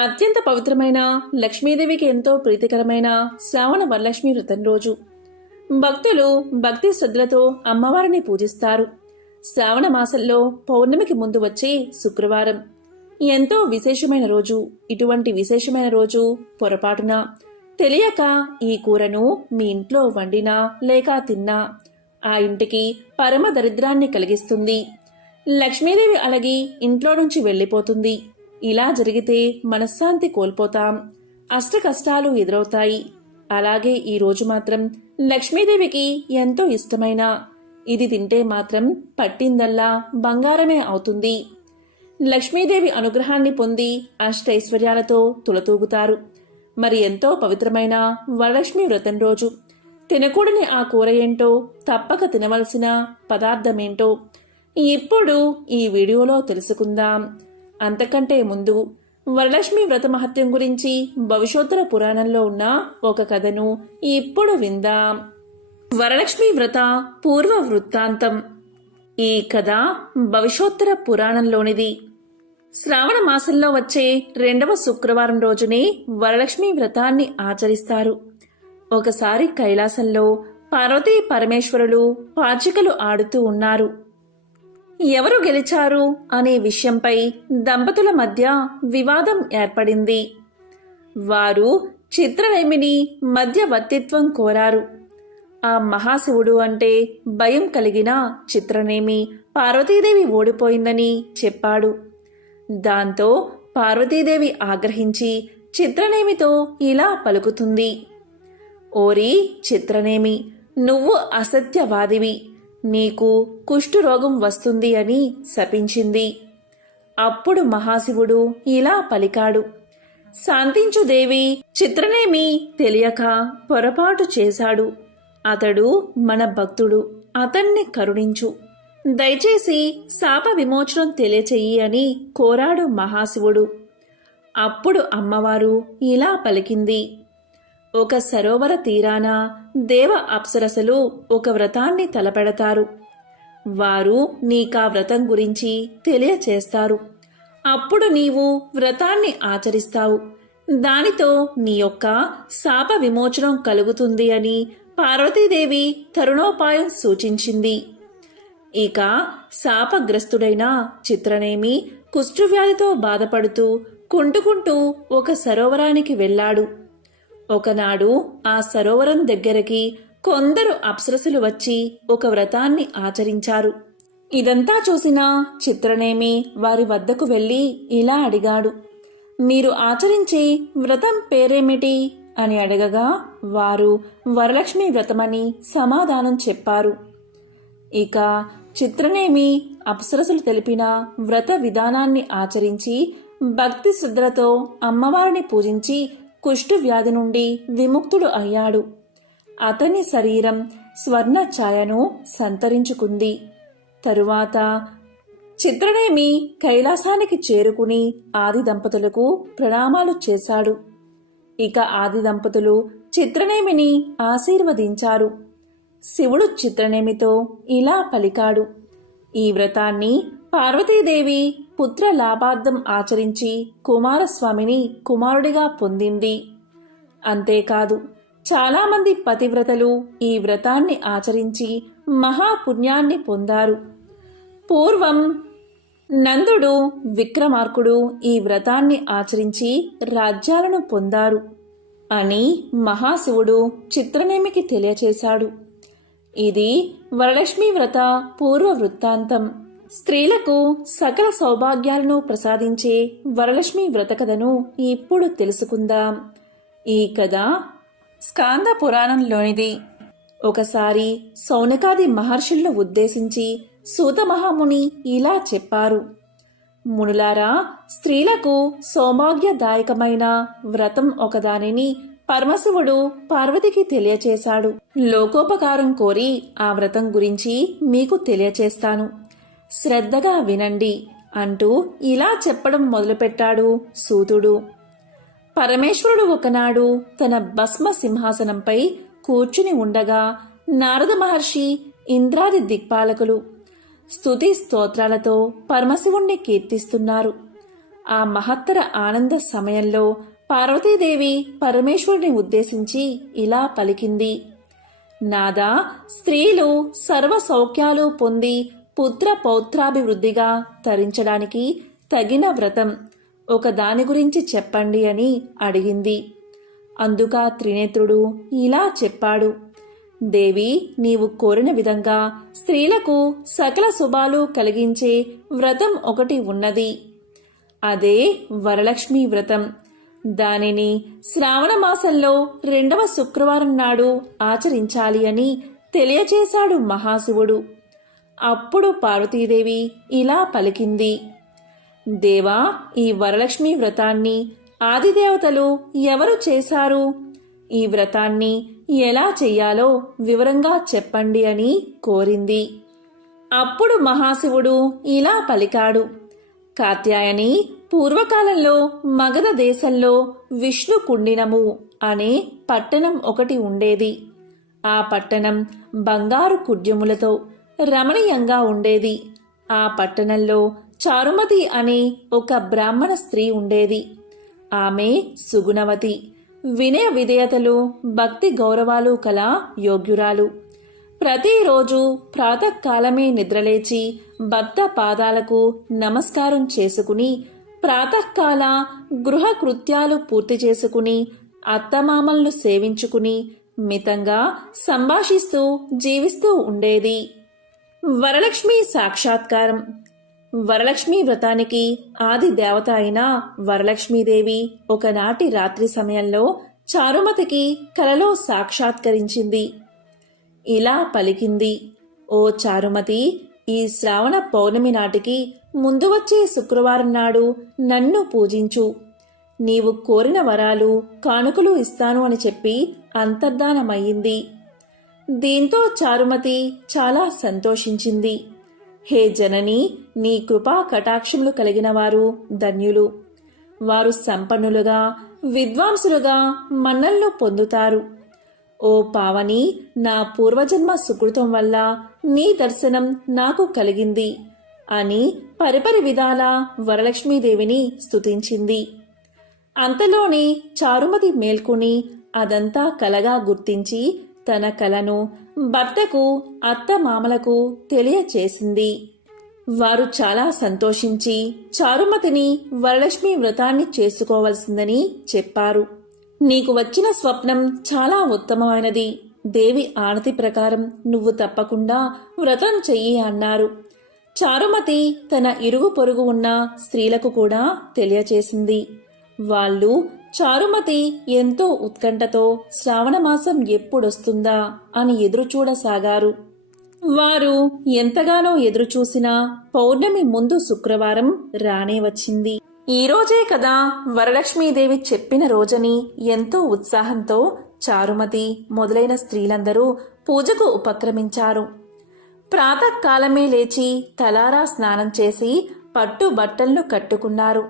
అత్యంత పవిత్రమైన లక్ష్మీదేవికి ఎంతో ప్రీతికరమైన శ్రావణ వరలక్ష్మి వ్రతం రోజు భక్తులు భక్తి శ్రద్ధలతో అమ్మవారిని పూజిస్తారు. శ్రావణ మాసంలో పౌర్ణమికి ముందు వచ్చే శుక్రవారం ఎంతో విశేషమైన రోజు. ఇటువంటి విశేషమైన రోజు పొరపాటున తెలియక ఈ కూరను మీ ఇంట్లో వండినా లేక తిన్నా ఆ ఇంటికి పరమ దరిద్రాన్ని కలిగిస్తుంది. లక్ష్మీదేవి అలగి ఇంట్లో నుంచి వెళ్ళిపోతుంది. ఇలా జరిగితే మనశ్శాంతి కోల్పోతాం, అష్ట కష్టాలు ఎదురవుతాయి. అలాగే ఈ రోజు మాత్రం లక్ష్మీదేవికి ఎంతో ఇష్టమైన ఇది తింటే మాత్రం పట్టిందల్లా బంగారమే అవుతుంది. లక్ష్మీదేవి అనుగ్రహాన్ని పొంది అష్టైశ్వర్యాలతో తులతూగుతారు. మరి ఎంతో పవిత్రమైన వరలక్ష్మి వ్రతం రోజు తినకూడని ఆ కూర ఏంటో, తప్పక తినవలసిన పదార్థమేంటో ఇప్పుడు ఈ వీడియోలో తెలుసుకుందాం. అంతకంటే ముందు వరలక్ష్మి వ్రత మహత్యం గురించి భవిష్యోత్తర పురాణంలో ఉన్న ఒక కథను ఇప్పుడు విందాం. వరలక్ష్మి వ్రత పూర్వ వృత్తాంతం. ఈ కథ భవిష్యోత్తర పురాణంలోనిది. శ్రావణ మాసంలో వచ్చే 2వ శుక్రవారం రోజునే వరలక్ష్మి వ్రతాన్ని ఆచరిస్తారు. ఒకసారి కైలాసంలో పార్వతీ పరమేశ్వరులు పాచికలు ఆడుతూ ఉన్నారు. ఎవరు గెలిచారు అనే విషయంపై దంపతుల మధ్య వివాదం ఏర్పడింది. వారు చిత్రనేమిని మధ్యవర్తిత్వం కోరారు. ఆ మహాశివుడు అంటే భయం కలిగిన చిత్రనేమి పార్వతీదేవి ఓడిపోయిందని చెప్పాడు. దాంతో పార్వతీదేవి ఆగ్రహించి చిత్రనేమితో ఇలా పలుకుతుంది: ఓరి చిత్రనేమి, నువ్వు అసత్యవాదివి, నీకు కుష్ఠరోగం వస్తుంది అని శపించింది. అప్పుడు మహాశివుడు ఇలా పలికాడు: శాంతించు దేవి, చిత్రనేమి తెలియక పొరపాటు చేశాడు. అతడు మన భక్తుడు, అతన్ని కరుణించు, దయచేసి శాప విమోచనం తెలియచెయ్యి అని కోరాడు మహాశివుడు. అప్పుడు అమ్మవారు ఇలా పలికింది: ఒక సరోవర తీరాన దేవ అప్సరసలు ఒక వ్రతాన్ని తలపెడతారు. వారు నీకా వ్రతం గురించి తెలియచేస్తారు. అప్పుడు నీవు వ్రతాన్ని ఆచరిస్తావు. దానితో నీ యొక్క శాప విమోచనం కలుగుతుంది అని పార్వతీదేవి తరుణోపాయం సూచించింది. ఇక శాపగ్రస్తుడైన చిత్రనేమి కుష్ఠవ్యాధితో బాధపడుతూ కుంటుకుంటూ ఒక సరోవరానికి వెళ్ళాడు. ఒకనాడు ఆ సరోవరం దగ్గరికి కొందరు అప్సరసులు వచ్చి ఒక వ్రతాన్ని ఆచరించారు. ఇదంతా చూసిన చిత్రనేమి వారి వద్దకు వెళ్ళి ఇలా అడిగాడు: మీరు ఆచరించే వ్రతం పేరేమిటి అని అడగగా వారు వరలక్ష్మి వ్రతమని సమాధానం చెప్పారు. ఇక చిత్రనేమి అప్సరసులు తెలిపిన వ్రత విధానాన్ని ఆచరించి భక్తి శ్రద్ధలతో అమ్మవారిని పూజించి కుష్ఠు వ్యాధి నుండి విముక్తుడు అయ్యాడు. అతని శరీరం స్వర్ణ ఛాయను సంతరించుకుంది. తరువాత చిత్రనేమి కైలాసానికి చేరుకుని ఆది దంపతులకు ప్రణామాలు చేశాడు. ఇక ఆది దంపతులు చిత్రనేమిని ఆశీర్వదించారు. శివుడు చిత్రనేమితో ఇలా పలికాడు: ఈ వ్రతాన్ని పార్వతీదేవి పుత్ర లాభార్థం ఆచరించి కుమారస్వామిని కుమారుడిగా పొందింది. అంతేకాదు, చాలామంది పతివ్రతలు ఈ వ్రతాన్ని ఆచరించి మహాపుణ్యాన్ని పొందారు. పూర్వం నందుడు, విక్రమార్కుడు ఈ వ్రతాన్ని ఆచరించి రాజ్యాలను పొందారు అని మహాశివుడు చిత్రనేమికి తెలియచేశాడు. ఇది వరలక్ష్మి వ్రత పూర్వ వృత్తాంతం. స్త్రీలకు సకల సౌభాగ్యాలను ప్రసాదించే వరలక్ష్మి వ్రత కథను ఇప్పుడు తెలుసుకుందాం. ఈ కథ స్కాంద పురాణంలోనిది. ఒకసారి సౌనకాది మహర్షులను ఉద్దేశించి సూత మహాముని ఇలా చెప్పారు: మునులారా, స్త్రీలకు సౌభాగ్యదాయకమైన వ్రతం ఒకదానిని పరమశివుడు పార్వతికి తెలియచేశాడు. లోకోపకారం కోరి ఆ వ్రతం గురించి మీకు తెలియచేస్తాను, శ్రద్ధగా వినండి అంటూ ఇలా చెప్పడం మొదలుపెట్టాడు సూతుడు. పరమేశ్వరుడు ఒకనాడు తన భస్మ సింహాసనంపై కూర్చుని ఉండగా నారద మహర్షి, ఇంద్రాది దిక్పాలకులు స్తుతి స్తోత్రాలతో పరమశివుణ్ణి కీర్తిస్తున్నారు. ఆ మహత్తర ఆనంద సమయంలో పార్వతీదేవి పరమేశ్వరుని ఉద్దేశించి ఇలా పలికింది: నాదా, స్త్రీలు సర్వ సౌఖ్యాలు పొంది పుత్ర పౌత్రాభివృద్ధిగా తరించడానికి తగిన వ్రతం ఒక దాని గురించి చెప్పండి అని అడిగింది. అందుకా త్రినేత్రుడు ఇలా చెప్పాడు: దేవి, నీవు కోరిన విధంగా స్త్రీలకు సకల శుభాలు కలిగించే వ్రతం ఒకటి ఉన్నది. అదే వరలక్ష్మీ వ్రతం. దానిని శ్రావణ మాసంలో 2వ శుక్రవారం నాడు ఆచరించాలి అని తెలియచేశాడు మహాశివుడు. అప్పుడు పార్వతీదేవి ఇలా పలికింది: దేవా, ఈ వరలక్ష్మీ వ్రతాన్ని ఆదిదేవతలు ఎవరు చేశారు? ఈ వ్రతాన్ని ఎలా చెయ్యాలో వివరంగా చెప్పండి అని కోరింది. అప్పుడు మహాశివుడు ఇలా పలికాడు: కాత్యాయని, పూర్వకాలంలో మగధ దేశంలో విష్ణు కుండినము అనే పట్టణం ఒకటి ఉండేది. ఆ పట్టణం బంగారు కుడ్యములతో రమణీయంగా ఉండేది. ఆ పట్టణంలో చారుమతి అనే ఒక బ్రాహ్మణ స్త్రీ ఉండేది. ఆమె సుగుణవతి, వినయ విధేయతలు, భక్తి గౌరవాలు కల యోగ్యురాలు. ప్రతిరోజు ప్రాతకాలమే నిద్రలేచి భర్త పాదాలకు నమస్కారం చేసుకుని ప్రాతకాల గృహ కృత్యాలు పూర్తి చేసుకుని అత్తమామలను సేవించుకుని మితంగా సంభాషిస్తూ జీవిస్తూ ఉండేది. వరలక్ష్మి సాక్షాత్కారం. వరలక్ష్మీ వ్రతానికి ఆది దేవత అయిన వరలక్ష్మీదేవి ఒకనాటి రాత్రి సమయంలో చారుమతికి కలలో సాక్షాత్కరించింది. ఇలా పలికింది: ఓ చారుమతి, ఈ శ్రావణ పౌర్ణమి నాటికి ముందు వచ్చే శుక్రవారం నాడు నన్ను పూజించు. నీవు కోరిన వరాలు, కానుకలు ఇస్తాను అని చెప్పి అంతర్ధానమయ్యింది. దీంతో చారుమతి చాలా సంతోషించింది. హే జనని, నీ కృపా కటాక్షములు కలిగిన వారు ధన్యులు. వారు సంపన్నులుగా, విద్వాంసులుగా మన్నలను పొందుతారు. ఓ పావని, నా పూర్వజన్మ సుకృతం వల్ల నీ దర్శనం నాకు కలిగింది అని పరిపరి విధాల వరలక్ష్మీదేవిని స్తుతించింది. అంతలోనే చారుమతి మేల్కొని అదంతా కలగా గుర్తించి తన కలను భర్తకు, అత్తమామలకు తెలియచేసింది. వారు చాలా సంతోషించి చారుమతిని వరలక్ష్మి వ్రతాన్ని చేసుకోవలసిందని చెప్పారు. నీకు వచ్చిన స్వప్నం చాలా ఉత్తమమైనది. దేవి ఆనతి ప్రకారం నువ్వు తప్పకుండా వ్రతం చెయ్యి అన్నారు. చారుమతి తన ఇరుగు పొరుగు ఉన్న స్త్రీలకు కూడా తెలియచేసింది. వాళ్ళు చారుమతి ఎంతో ఉత్కంఠతో శ్రావణమాసం ఎప్పుడొస్తుందా అని ఎదురుచూడసాగారు. వారు ఎంతగానో ఎదురుచూసినా పౌర్ణమి ముందు శుక్రవారం రానే వచ్చింది. ఈ రోజే కదా వరలక్ష్మీదేవి చెప్పిన రోజని ఎంతో ఉత్సాహంతో చారుమతి మొదలైన స్త్రీలందరూ పూజకు ఉపక్రమించారు. ప్రాతకాలమే లేచి తలారా స్నానం చేసి పట్టు బట్టలను కట్టుకున్నారు.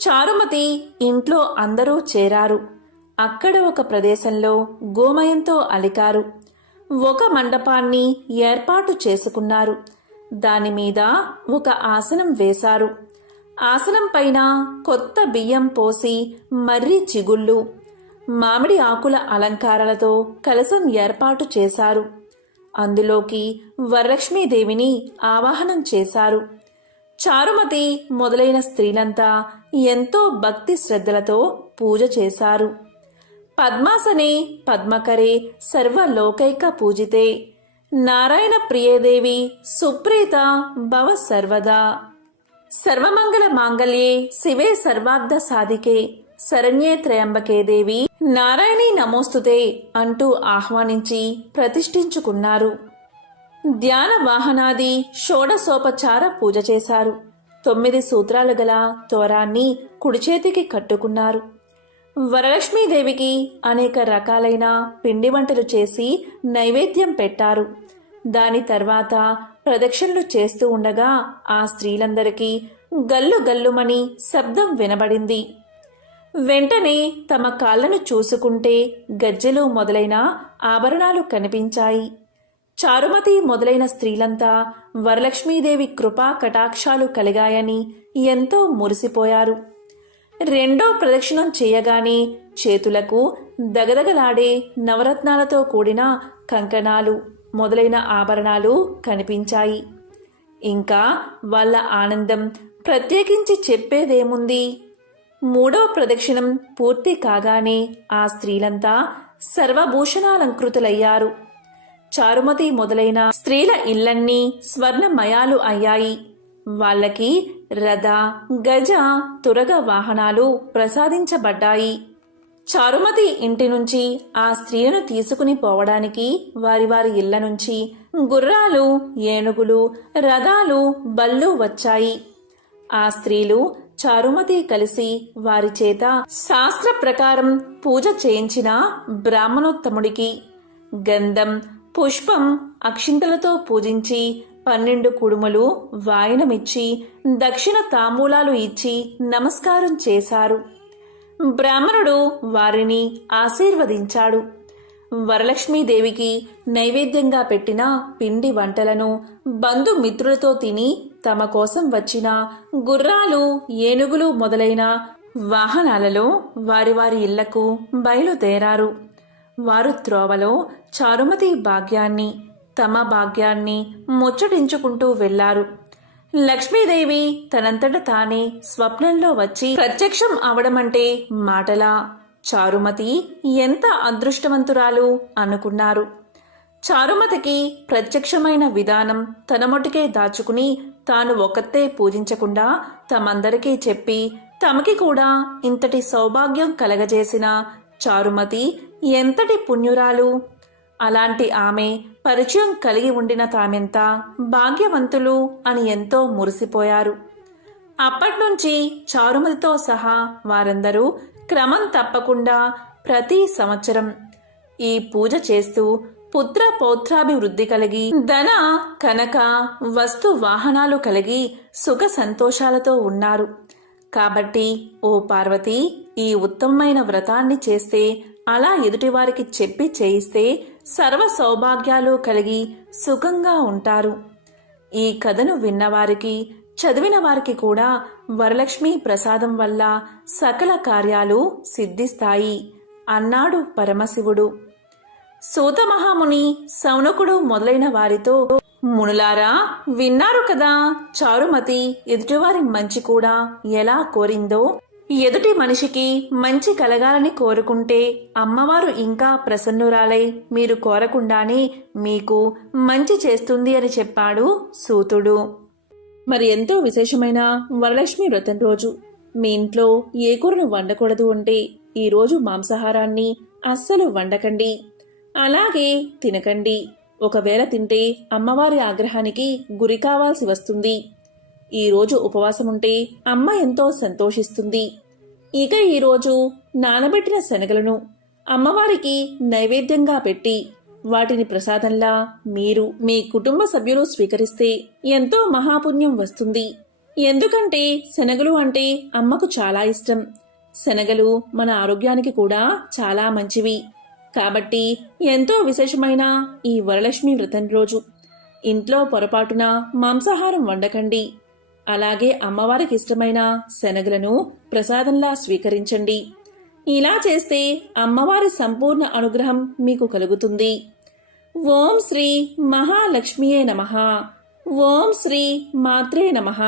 చారుమతి ఇంట్లో అందరూ చేరారు. అక్కడ ఒక ప్రదేశంలో గోమయంతో అలికారు. ఒక మండపాన్ని ఏర్పాటు చేసుకున్నారు. దానిమీద ఒక ఆసనం వేశారు. ఆసనం పైన కొత్త బియ్యం పోసి మర్రి చిగుళ్ళు, మామిడి ఆకుల అలంకారాలతో కలశం ఏర్పాటు చేశారు. అందులోకి వరలక్ష్మీదేవిని ఆవాహనం చేశారు. చారుమతి మొదలైన స్త్రీలంతా ఎంతో భక్తి శ్రద్ధలతో పూజ చేశారు. పద్మాసనే పద్మకరే సర్వలోకైక పూజితే నారాయణ ప్రియదేవి సుప్రీత భవ సర్వదా. సర్వమంగళ మాంగళ్యే శివే సర్వార్థ సాధికే శరణ్యే త్రయంబకే దేవి నారాయణీ నమోస్తుతే అంటూ ఆహ్వానించి ప్రతిష్ఠించుకున్నారు. ధ్యాన వాహనాది షోడశోపచార పూజ చేశారు. 9 సూత్రాలు గల తోరాన్ని కుడిచేతికి కట్టుకున్నారు. వరలక్ష్మీదేవికి అనేక రకాలైన పిండి వంటలు చేసి నైవేద్యం పెట్టారు. దాని తర్వాత ప్రదక్షిణలు చేస్తూ ఉండగా ఆ స్త్రీలందరికీ గల్లు గల్లుమని శబ్దం వినబడింది. వెంటనే తమ కాళ్లను చూసుకుంటే గజ్జెలు మొదలైన ఆభరణాలు కనిపించాయి. చారుమతి మొదలైన స్త్రీలంతా వరలక్ష్మీదేవి కృపా కటాక్షాలు కలిగాయని ఎంతో మురిసిపోయారు. రెండో ప్రదక్షిణం చేయగానే చేతులకు దగదగలాడే నవరత్నాలతో కూడిన కంకణాలు మొదలైన ఆభరణాలు కనిపించాయి. ఇంకా వాళ్ళ ఆనందం ప్రత్యేకించి చెప్పేదేముంది. మూడో ప్రదక్షిణం పూర్తి కాగానే ఆ స్త్రీలంతా సర్వభూషణాలంకృతులయ్యారు. చారుమతి మొదలైన స్త్రీల ఇళ్లన్నీ స్వర్ణమయాలు అయ్యాయి. వాళ్ళకి రథ, గజ, తురగ వాహనాలు ప్రసాదించబడ్డాయి. చారుమతి ఇంటి నుంచి ఆ స్త్రీలను తీసుకుని పోవడానికి వారి వారి ఇళ్ల నుంచి గుర్రాలు, ఏనుగులు, రథాలు, బళ్ళు వచ్చాయి. ఆ స్త్రీలు చారుమతి కలిసి వారి చేత శాస్త్ర ప్రకారం పూజ చేయించిన బ్రాహ్మణోత్తముడికి గంధం, పుష్పం, అక్షింతలతో పూజించి 12 కుడుములు వాయనమిచ్చి దక్షిణ తాంబూలాలు ఇచ్చి నమస్కారం చేశారు. బ్రాహ్మణుడు వారిని ఆశీర్వదించాడు. వరలక్ష్మీదేవికి నైవేద్యంగా పెట్టిన పిండి వంటలను బంధుమిత్రులతో తిని తమ కోసం వచ్చిన గుర్రాలు, ఏనుగులు మొదలైన వాహనాలలో వారి వారి ఇళ్లకు బయలుదేరారు. వారు త్రోవలో చారుమతి భాగ్యాన్ని, తమ భాగ్యాన్ని ముచ్చటించుకుంటూ వెళ్లారు. లక్ష్మీదేవి తనంతట తానే స్వప్నంలో వచ్చి ప్రత్యక్షం అవడమంటే మాటలా? చారుమతి ఎంత అదృష్టవంతురాలు అనుకున్నారు. చారుమతికి ప్రత్యక్షమైన విధానం తన మటుకే దాచుకుని తాను ఒక్కతే పూజించకుండా తమందరికీ చెప్పి తమకి కూడా ఇంతటి సౌభాగ్యం కలగజేసిన చారుమతి ఎంతటి పుణ్యురాలు. అలాంటి ఆమె పరిచయం కలిగి ఉండిన తామెంత భాగ్యవంతులు అని ఎంతో మురిసిపోయారు. అప్పట్నుంచి చారుమతితో సహా వారందరూ క్రమం తప్పకుండా ప్రతి సంవత్సరం ఈ పూజ చేస్తూ పుత్ర పౌత్రాభివృద్ధి కలిగి ధన, కనక, వస్తు వాహనాలు కలిగి సుఖ సంతోషాలతో ఉన్నారు. కాబట్టి ఓ పార్వతి, ఈ ఉత్తమమైన వ్రతాన్ని చేస్తే, అలా ఎదుటివారికి చెప్పి చేయిస్తే సర్వ సౌభాగ్యాలు కలిగి సుఖంగా ఉంటారు. ఈ కథను విన్నవారికి, చదివిన వారికి కూడా వరలక్ష్మి ప్రసాదం వల్ల సకల కార్యాలు సిద్ధిస్తాయి అన్నాడు పరమశివుడు. సూతమహాముని, సౌనకుడు మొదలైన వారితో, మునులారా, విన్నారు కదా చారుమతి ఎదుటివారి మంచి కూడా ఎలా కోరిందో. ఎదుటి మనిషికి మంచి కలగాలని కోరుకుంటే అమ్మవారు ఇంకా ప్రసన్నురాలై మీరు కోరకుండానే మీకు మంచి చేస్తుంది అని చెప్పాడు సూతుడు. మరి ఎంతో విశేషమైన వరలక్ష్మి వ్రతం రోజు మీ ఇంట్లో ఏ కూరను వండకూడదు అంటే ఈరోజు మాంసాహారాన్ని అస్సలు వండకండి, అలాగే తినకండి. ఒకవేళ తింటే అమ్మవారి ఆగ్రహానికి గురి కావాల్సి వస్తుంది. ఈరోజు ఉపవాసం ఉంటే అమ్మ ఎంతో సంతోషిస్తుంది. ఇక ఈరోజు నానబెట్టిన శనగలను అమ్మవారికి నైవేద్యంగా పెట్టి వాటిని ప్రసాదంలా మీరు, మీ కుటుంబ సభ్యులు స్వీకరిస్తే ఎంతో మహాపుణ్యం వస్తుంది. ఎందుకంటే శనగలు అంటే అమ్మకు చాలా ఇష్టం. శనగలు మన ఆరోగ్యానికి కూడా చాలా మంచివి. కాబట్టి ఎంతో విశేషమైన ఈ వరలక్ష్మి వ్రతం రోజు ఇంట్లో పొరపాటున మాంసాహారం వండకండి. అలాగే అమ్మవారికి ఇష్టమైన శనగలను ప్రసాదంలా స్వీకరించండి. ఇలా చేస్తే అమ్మవారి సంపూర్ణ అనుగ్రహం మీకు కలుగుతుంది. ఓం శ్రీ మహాలక్ష్మియే నమః. ఓం శ్రీ మాత్రే నమః.